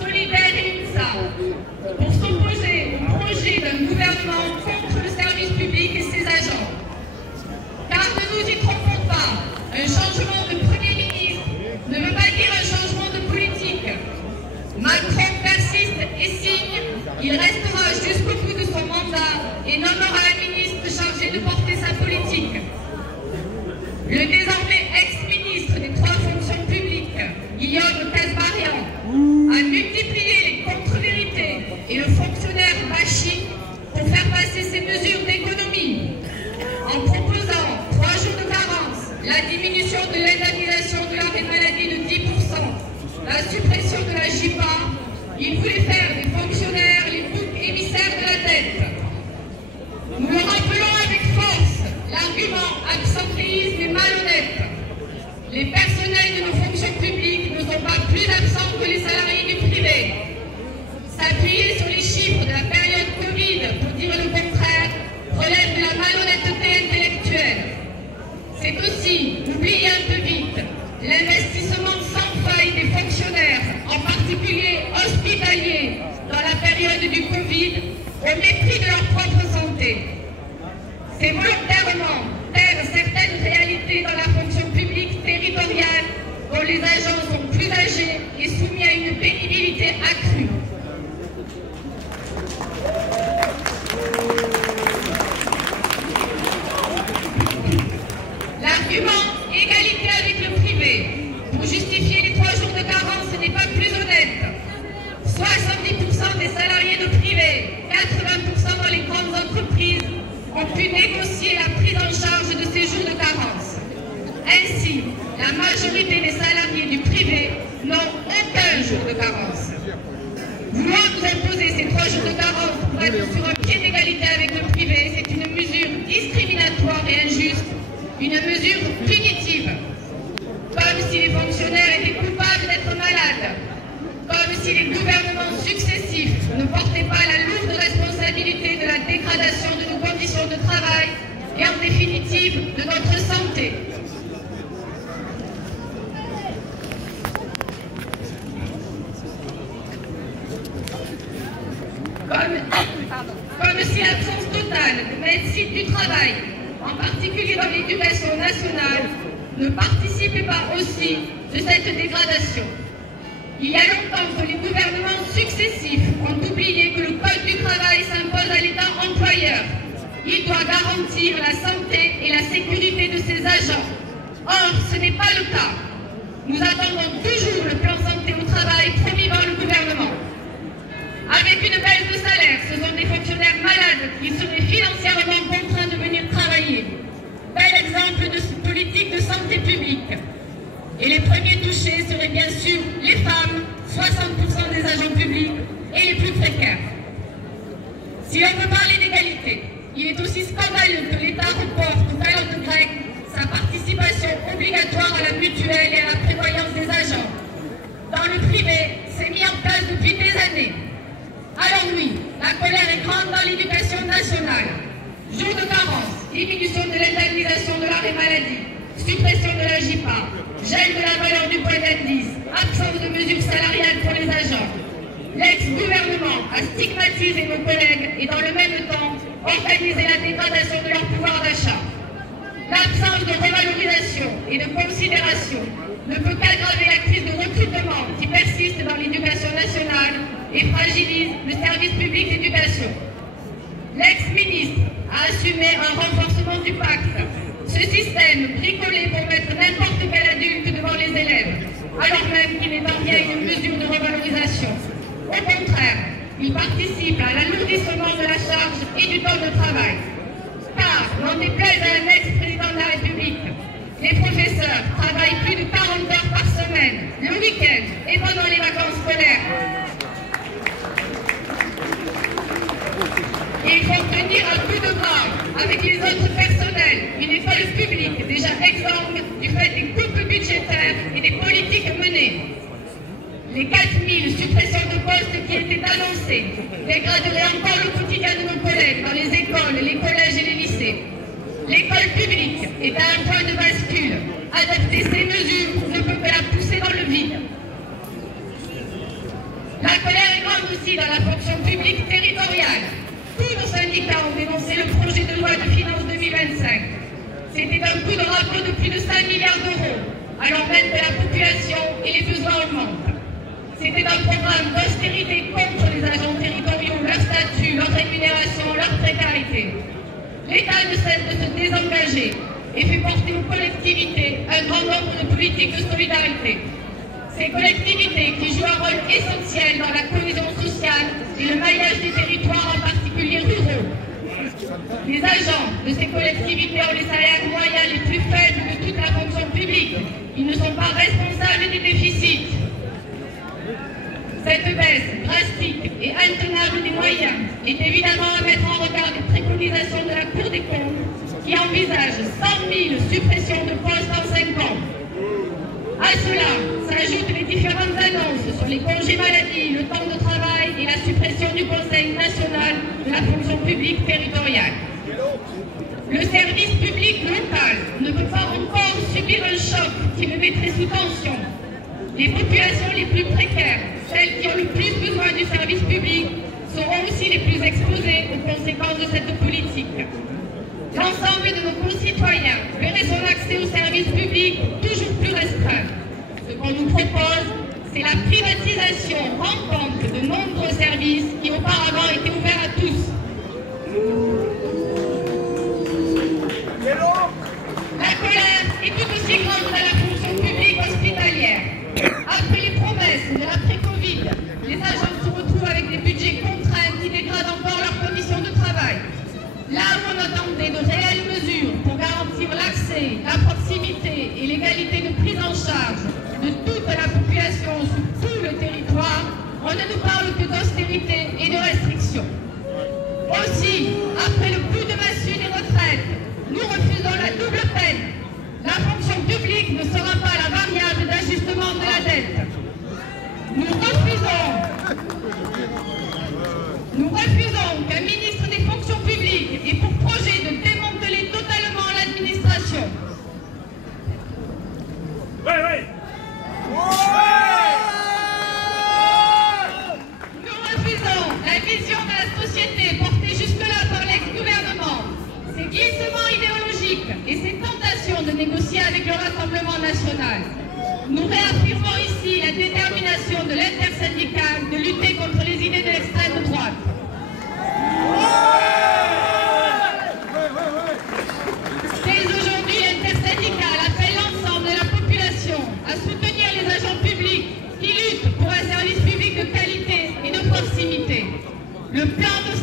solidaire et UNSA pour s'opposer au projet d'un gouvernement contre le service public et ses agents. Car ne nous y trompons pas, un changement de Premier ministre ne veut pas dire un changement de politique. Macron persiste et signe, il restera jusqu'au bout de son mandat et nommera un ministre chargé de porter sa politique. Le désormais ex-ministre des 3 fonctions publiques, Guillaume Kasbarian, a multiplié les contre-vérités et le fonctionnaire bashing pour faire passer ses mesures d'économie. En proposant 3 jours de carence, la diminution de l'indemnisation de l'arrêt maladie de 10%, la suppression de la JIPA, il voulait faire des fonctionnaires les boucs émissaires de la dette. Nous le rappelons avec force, l'argument absentéisme est malhonnête. Les personnels de nos fonctions publiques ne sont pas plus absents que les salariés du privé. S'appuyer sur les chiffres de la période Covid pour dire le contraire relève de la malhonnêteté intellectuelle. C'est aussi, oublier un peu vite, l'investissement sans faille des fonctionnaires, en particulier hospitaliers, dans la période du Covid, au mépris de leur propre santé. C'est volontairement taire certaines réalités dans la fonction publique territoriale dont les agents sont plus âgés et soumis à une pénibilité accrue. L'argument égalité avec le privé pour justifier les 3 jours de carence n'est pas plus honnête. 70% des salariés de privé, 80% dans les grandes entreprises ont pu négocier la prise en charge de ces jours de carence. Ainsi, la majorité des salariés du privé n'ont aucun jour de carence. Vouloir nous imposer ces 3 jours de carence pour être sur un pied d'égalité avec le privé, c'est une mesure discriminatoire et injuste, une mesure punitive. Comme si les fonctionnaires étaient coupables d'être malades, comme si les gouvernements successifs ne portaient pas la lourde responsabilité de la dégradation de nos conditions de travail et en définitive de notre santé. Comme si l'absence totale de médecine du travail, en particulier dans l'éducation nationale, ne participait pas aussi de cette dégradation. Il y a longtemps que les gouvernements successifs ont oublié que le Code du travail s'impose à l'État employeur. Il doit garantir la santé et la sécurité de ses agents. Or, ce n'est pas le cas. Nous attendons toujours le plan santé au travail promis par le gouvernement. Avec une baisse de salaire, ce sont des fonctionnaires malades qui seraient financièrement contraints de venir travailler. Bel exemple de politique de santé publique. Et les premiers touchés seraient bien sûr les femmes, 60% des agents publics, et les plus précaires. Si on veut parler d'égalité, il est aussi scandaleux que l'État reporte aux calendes grecques sa participation obligatoire à la mutuelle et à la prévoyance des agents. Dans le privé, c'est mis en place depuis des années. Alors oui, la colère est grande dans l'éducation nationale. Jour de carence, diminution de l'indemnisation de l'arrêt maladie, suppression de la JIPA, gel de la valeur du point d'indice, absence de mesures salariales pour les agents. L'ex-gouvernement a stigmatisé nos collègues et dans le même temps organisé la dégradation de leur pouvoir d'achat. L'absence de revalorisation et de considération ne peut qu'aggraver la crise de recrutement qui persiste dans l'éducation nationale et fragilise le service public d'éducation. L'ex-ministre a assumé un renforcement du pacte, ce système bricolé pour mettre n'importe quel adulte devant les élèves, alors même qu'il n'est en rien une mesure de revalorisation. Au contraire, il participe à l'alourdissement de la charge et du temps de travail. Car, n'en déplaise à un ex-président de la République, les professeurs travaillent plus de 40 heures par semaine, le week-end et pendant les vacances scolaires. Et ils font tenir un coup de bras avec les autres personnels, une école publique déjà exsangue du fait des coupes budgétaires et des politiques menées. Les 4000 suppressions de postes qui étaient annoncées dégraderaient encore le quotidien de nos collègues dans les écoles, les collèges et les lycées. L'école publique est à un point de bascule. Adapter ces mesures ne peut que la pousser dans le vide. 2025. C'était un coup de rabot de plus de 5 milliards d'euros, alors même que la population et les besoins augmentent. C'était un programme d'austérité contre les agents territoriaux, leur statut, leur rémunération, leur précarité. L'État ne cesse de se désengager et fait porter aux collectivités un grand nombre de politiques de solidarité. Ces collectivités qui jouent un rôle essentiel dans la cohésion sociale et le maillage des territoires, en particulier ruraux. Les agents de ces collectivités ont les salaires moyens les plus faibles de toute la fonction publique. Ils ne sont pas responsables des déficits. Cette baisse drastique et intenable des moyens est évidemment à mettre en regard des préconisations de la Cour des comptes qui envisage 100 000 suppressions de postes en 5 ans. À cela s'ajoutent les différentes annonces sur les congés maladie, le temps de travail et la suppression du Conseil national de la fonction publique territoriale. Le service public local ne peut pas encore subir un choc qui le mettrait sous tension. Les populations les plus précaires, celles qui ont le plus besoin du service public, seront aussi les plus exposées aux conséquences de cette politique. L'ensemble de nos concitoyens verrait son accès aux services publics toujours plus restreint. Ce qu'on nous propose, c'est la privatisation rampante de nombreux services qui auparavant étaient ouverts à tous. La colère est tout aussi grande dans la fonction publique hospitalière. Après les promesses de l'après-Covid, les agents se retrouvent avec des budgets contraints qui dégradent encore leurs conditions de travail. Là où on attendait de réelles mesures pour garantir l'accès, la proximité et l'égalité de prise en charge de toute la population sur tout le territoire, on ne nous parle que d'austérité et de restrictions. Aussi, après le coup de massue des retraites, nous refusons la double peine. La fonction publique ne sera pas la variable d'ajustement de la dette. Nous refusons qu'un ministre des fonctions publiques ait pour projet de démanteler totalement l'administration. Nous refusons la vision de la société portée jusque-là par l'ex-gouvernement, ses glissements idéologiques et ses tentations de négocier avec le Rassemblement national. Nous réaffirmons ici la détermination de l'intersyndicale de lutter contre les idées de l'extrême droite. Dès aujourd'hui, l'intersyndicale appelle l'ensemble de la population à soutenir les agents publics qui luttent pour un service public de qualité et de proximité. Le plan de